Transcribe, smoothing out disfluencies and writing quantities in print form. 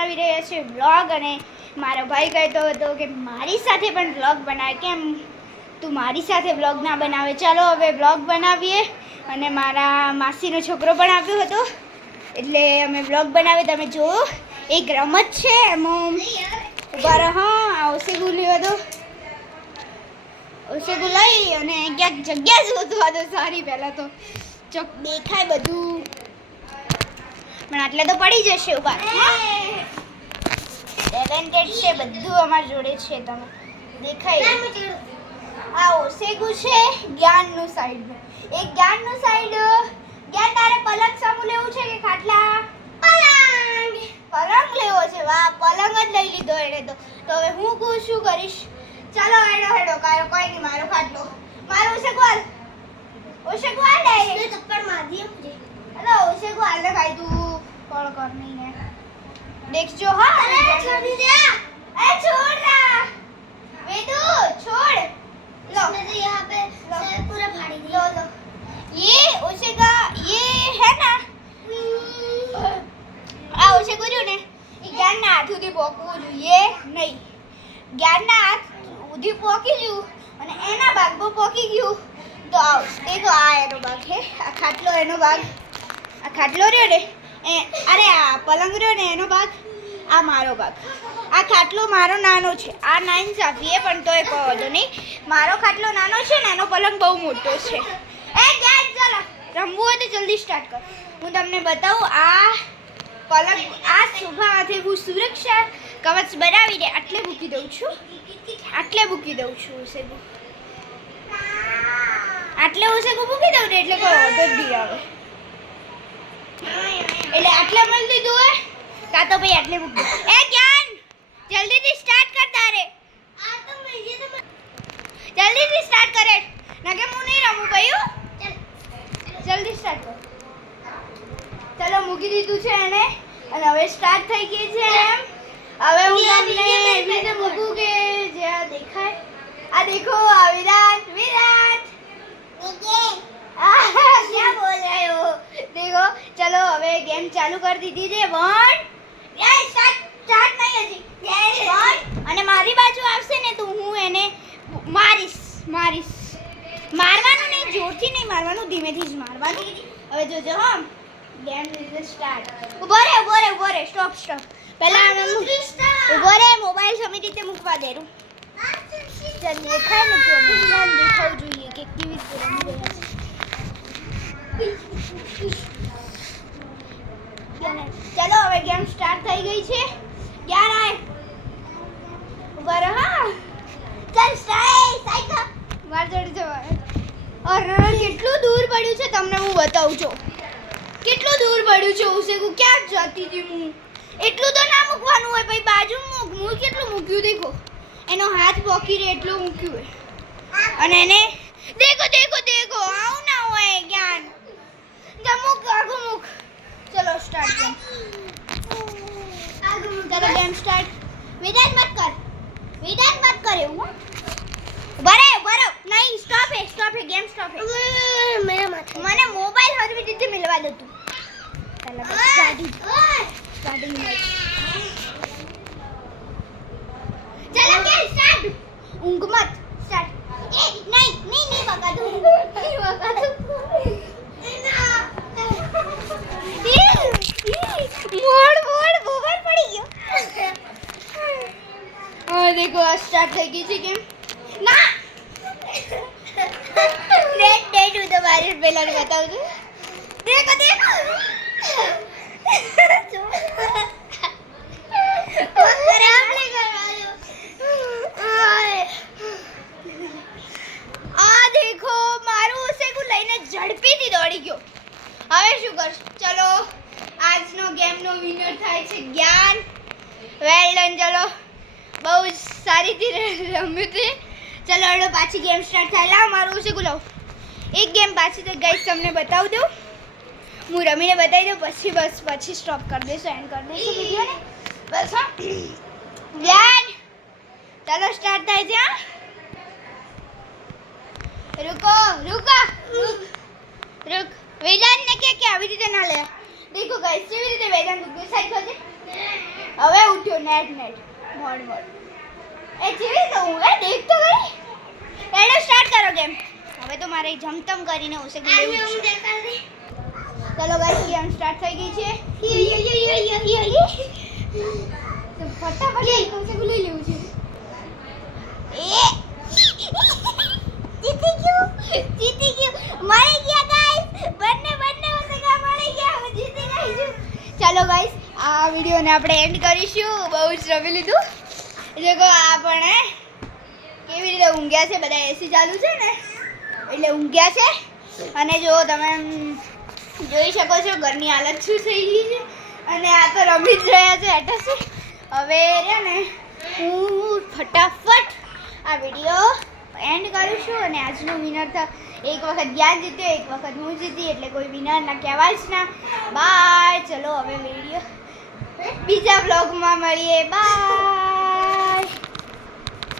બનાવી રહ્યા છે વ્લોગ. અને મારો ભાઈ કહેતો હતો કે મારી સાથે પણ વ્લોગ બનાવે, કેમ તું મારી સાથે વ્લોગ ના બનાવે? ચાલો હવે વ્લોગ બનાવીએ. અને મારા માસીનો છોકરો પણ આવ્યો હતો એટલે અમે વ્લોગ બનાવીએ. તમે જુઓ, એક રમત છે એમાં ઉભા રહો. આવશે ગુલ્યો હતો, ઓશેગુ લઈ અને ક્યાંક જગ્યા શોધવા દો સારી. પહેલાં તો ચોક દેખાય બધું, પણ આટલે તો પડી જશે. ઉભા ટેલેન્ટેડ છે બધું અમારી જોડે છે. તમે દેખાય આ ઓશેગુ છે જ્ઞાનનું સાઈડનું. એક જ્ઞાનનું સાઈડ. જ્ઞાન તારે પલંગ સામું લેવું છે કે ખાટલા? પલંગ લેવો છે. વાહ, પલંગ જ લઈ લીધો એને તો. હવે હું શું કરીશ? ચાલો હેડો કારો કોઈ નહીં. મારો ખાટલો, મારો ઓશેગુ હાલ ડાયરેક્ટ થપ્પડ માર દીએ મુજે. અરે ઓશેગુ હાલ ને ભાઈ, તું કોલ કર નહીં ને દેખજો. હા અરે છોડી દે. એ છોડ ના વેદુ, છોડ. लो मैंने यहाँ पे पूरा फाड़ी दिया. लो ये ओशेगा, ये है ना આ ઓશેગુ જો ને, એ જ્ઞાનના હાથ સુધી પોકવું જોઈએ નહીં. જ્ઞાનના હાથ સુધી પોકી ગયું અને એના ભાગમાં પોકી ગયું તો આવ. દેખો આ એનો ભાગ છે, આ ખાટલો એનો ભાગ, આ ખાટલો રહ્યો ને અરે આ પલંગ રહ્યો ને એનો ભાગ, આ મારો ભાગ. આ ખાટલો મારો નાનો છે, આ નાઈન આપીએ પણ તોય કહો તો નહીં. મારો ખાટલો નાનો છે ને એનો પલંગ બહુ મોટો છે. એ ગયા ચાલો રમવું હોય તો જલ્દી સ્ટાર્ટ કર. હું તમને બતાવું. આ પલંગ આ સોફામાંથી હું સુરક્ષા કવચ બનાવીને આટલે મૂકી દઉં છું. ઓશેગુ આટલે ઓશેગુ મૂકી દઉં ને એટલે કોઈ ઓર્ડર બી આવે. એટલે આટલે મળી દીધું હોય કાં તો ભાઈ આટલે મૂકી દઉં. એ જ્ઞાન જલ્દીથી સ્ટાર્ટ કર તારે. જલ્દીથી સ્ટાર્ટ કરે નકે હું નહીં રમું ભાઈ. જલ્દી સ્ટાર્ટ કર. ચલો મૂકી દીધું છે એને અને હવે સ્ટાર્ટ થઈ ગઈ છે. એમ હવે હું તમને એવી રીતે મૂકું કે જ્યાં દેખાય. આ દેખો આ વિરાટ क्या बोल रहे हो? देखो चलो હવે ગેમ ચાલુ કરી દીધી છે. 1 સ્ટાર્ટ નહીં હજી. 1 અને મારી બાજુ આવશે ને તો હું એને મારીશ. મારવાનું નહીં, જોરથી નહીં મારવાનું, ધીમેથી જ મારવાનું. હવે જોજો હા, ગેમ ઇઝ સ્ટાર્ટ. ઉભો રે સ્ટોપ. પહેલા ઉભો રે, મોબાઈલ સમી રીતે મૂકવા દેરું. ચાલ દેખાય ને તો ધ્યાન દેખાવું જોઈએ કે કેવી રીતે રમી રહ્યા છે. ચલો હવે ગેમ સ્ટાર્ટ થઈ ગઈ છે. યાર આય ઉભા રહો. ચાલ સાઈડ માર જોડે જવા. અરે કેટલું દૂર પડ્યું છે તમને હું બતાવું છું. કેટલું દૂર પડ્યું છે ઓશેગુ. ક્યાં જતી હતી હું? એટલું તો ના મૂકવાનું હોય ભાઈ, બાજુ મૂક. હું કેટલું મૂક્યું દેખો, એનો હાથ પોકી રહે એટલું મૂક્યું હોય. અને એને દેખો આવું ના હોય જ્ઞાન. મૂક આગું મૂક. ચલો સ્ટાર્ટ. ચલો ગેમ સ્ટાર્ટ. વિદાન મત કર એવું. બરાબર નહીં. સ્ટોપ હે ગેમ સ્ટોપ હે. મને મોબાઈલ હરવી રીતે મિલવા દો તું. સ્ટાર્ટિંગ ચલો ગેમ સ્ટાર્ટ. ઊંઘ મત. સ્ટાર્ટ. એ નહીં વગાડું. મોડ મોબાઈલ પડી ગયો. હવે દેખો આ સ્ટાર્ટ થઈ ગઈ છે ગેમ. ના ડેટ હું તો મારી પહેલા બતાવું છું. દેખો આ દેખો મારું ઓશેગુ લઈને ઝડપીથી દોડી ગયો. હવે શું કરશું? ચલો આજનો ગેમનો વિનર થાય છે જ્ઞાન. Well done. ચલો બહુ જ સારી રીતે રમ્યું છે. ચલો હવે પાછી ગેમ સ્ટાર્ટ થાય. લાવ મારું ઓશેગુ લાવ. એક ગેમ પાછી તો ગાઈસ તમને બતાવી દઉં. હું રમીને બતાવી દઉં પછી સ્ટોપ કરી દઈશું, એન્ડ કરી દઈશું વિડીયોને. બસ હા જ્ઞાન ચાલો સ્ટાર્ટ થાય છે. रुको वेदांत ने क्या क्या अभी રીતે ના લે. देखो गाइस કેવી રીતે વેદાંત ગુસ્સાઈ થશે. હવે ઉઠ્યો નેટ મોડ એ જેવી તો હું દેખ તો ગઈ એને સ્ટાર્ટ કરો ગેમ હવે તો મારે જમતમ કરીને ઉસે ગુલે ચલો ગાઈસ ગેમ સ્ટાર્ટ થઈ ગઈ છે તો ફટાફટ ઉસે ગુલે લેવું છે એ જીતી ગયો મરી ગયા ગાઈસ બંને ઉસે કા મરી ગયા હું જીતી ગઈ છું ચાલો ગાઈસ આ વિડિયોને આપણે એન્ડ કરીશું બહુ જ રમી લીધું જો આપણે કેવી રીતે ઊંઘ્યા છે બધા એસી ચાલુ છે ને એટલે ઊંઘ્યા છે અને જો તમે જોઈ શકો છો ઘરની હાલત શું થઈ ગઈ છે અને આ તો રમી જ રહ્યા છે એટલે હવે રે ને હું ફટાફટ આ વિડિયો એન્ડ કરું છું અને આજનો વિનર તો એક વખત જ્ઞાન જીત્યો એક વખત હું જીતી એટલે કોઈ વિનર ના કહેવાય જ ના બાય ચલો હવે વિડિયો બીજા બ્લોગમાં મળીએ બાય